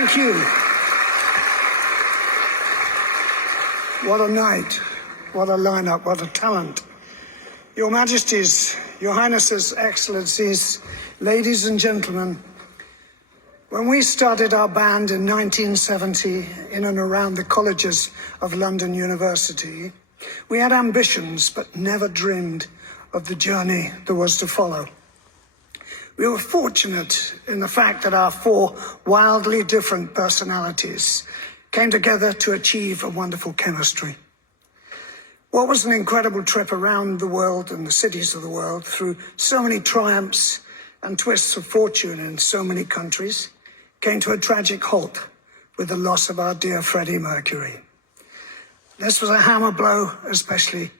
Thank you. What a night, what a lineup, what a talent. Your Majesties, Your Highnesses, Excellencies, ladies and gentlemen, when we started our band in 1970 in and around the colleges of London University, we had ambitions but never dreamed of the journey that was to follow. We were fortunate in the fact that our four wildly different personalities came together to achieve a wonderful chemistry. What was an incredible trip around the world and the cities of the world through so many triumphs and twists of fortune in so many countries came to a tragic halt with the loss of our dear Freddie Mercury. This was a hammer blow, especially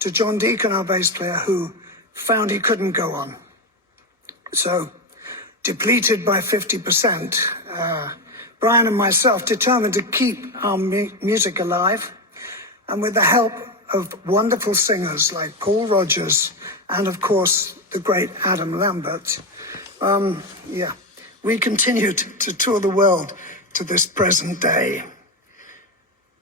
to John Deacon, our bass player, who found he couldn't go on. So, depleted by 50%, Brian and myself determined to keep our music alive, and with the help of wonderful singers like Paul Rodgers and, of course, the great Adam Lambert, we continued to tour the world to this present day.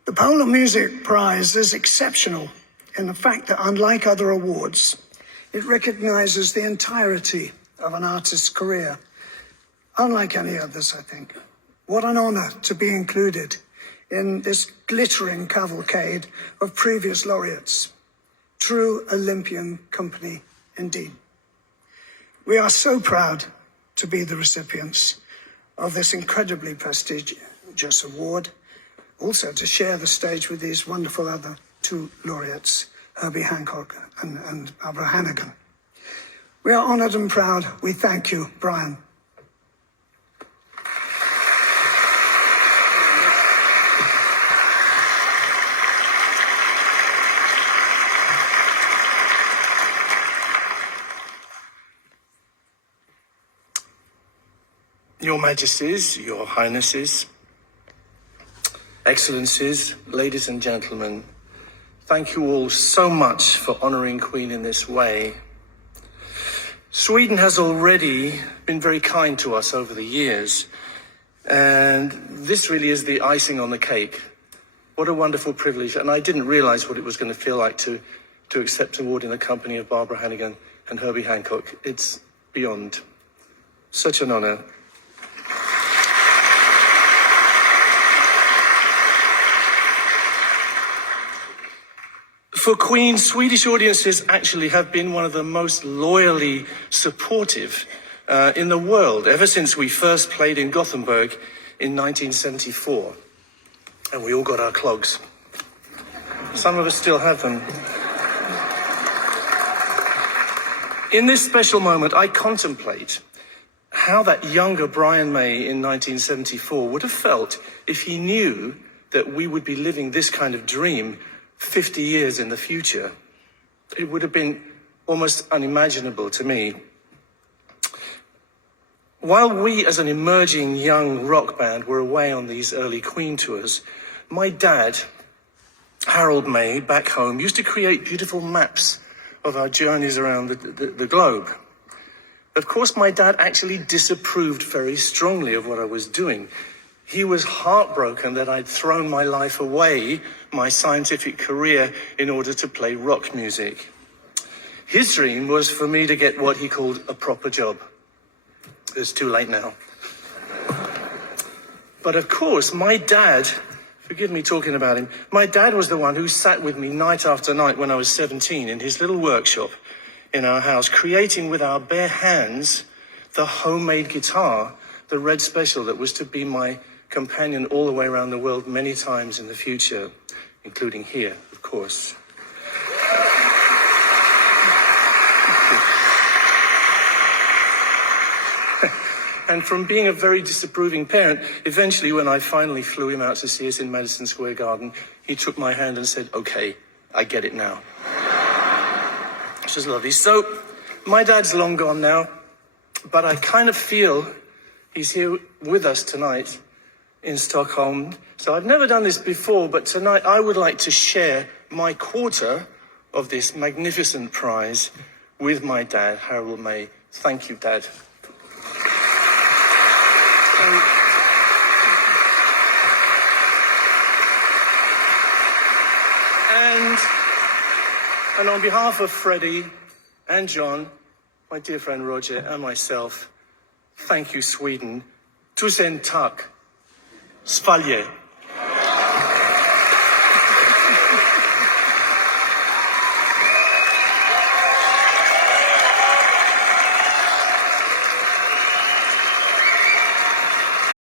The Polar Music Prize is exceptional in the fact that, unlike other awards, it recognizes the entirety of an artist's career, unlike any others, I think. What an honor to be included in this glittering cavalcade of previous laureates. True Olympian company indeed. We are so proud to be the recipients of this incredibly prestigious award, also to share the stage with these wonderful other two laureates, Herbie Hancock and Barbara Hannigan. We are honored and proud. We thank you, Brian. Your Majesties, Your Highnesses, Excellencies, ladies and gentlemen, thank you all so much for honoring Queen in this way. Sweden has already been very kind to us over the years, and this really is the icing on the cake. What a wonderful privilege, and I didn't realize what it was going to feel like to accept an award in the company of Barbara Hannigan and Herbie Hancock. It's beyond. Such an honor. For Queen, Swedish audiences actually have been one of the most loyally supportive in the world ever since we first played in Gothenburg in 1974. And we all got our clogs. Some of us still have them. In this special moment, I contemplate how that younger Brian May in 1974 would have felt if he knew that we would be living this kind of dream 50 years in the future. It would have been almost unimaginable to me. While we as an emerging young rock band were away on these early Queen tours, my dad, Harold May, back home, used to create beautiful maps of our journeys around the globe. Of course, my dad actually disapproved very strongly of what I was doing. He was heartbroken that I'd thrown my life away, my scientific career, in order to play rock music. His dream was for me to get what he called a proper job. It's too late now. But of course, my dad, forgive me talking about him, my dad was the one who sat with me night after night when I was 17 in his little workshop in our house, creating with our bare hands the homemade guitar, the Red Special, that was to be my companion all the way around the world many times in the future, including here, of course. And from being a very disapproving parent, eventually when I finally flew him out to see us in Madison Square Garden, he took my hand and said, "Okay, I get it now." Which was lovely. So, my dad's long gone now, but I kind of feel he's here with us tonight in Stockholm. So I've never done this before, but tonight I would like to share my quarter of this magnificent prize with my dad, Harold May. Thank you, Dad. And on behalf of Freddie and John, my dear friend Roger, and myself, thank you, Sweden. Tusen tack. Svalje.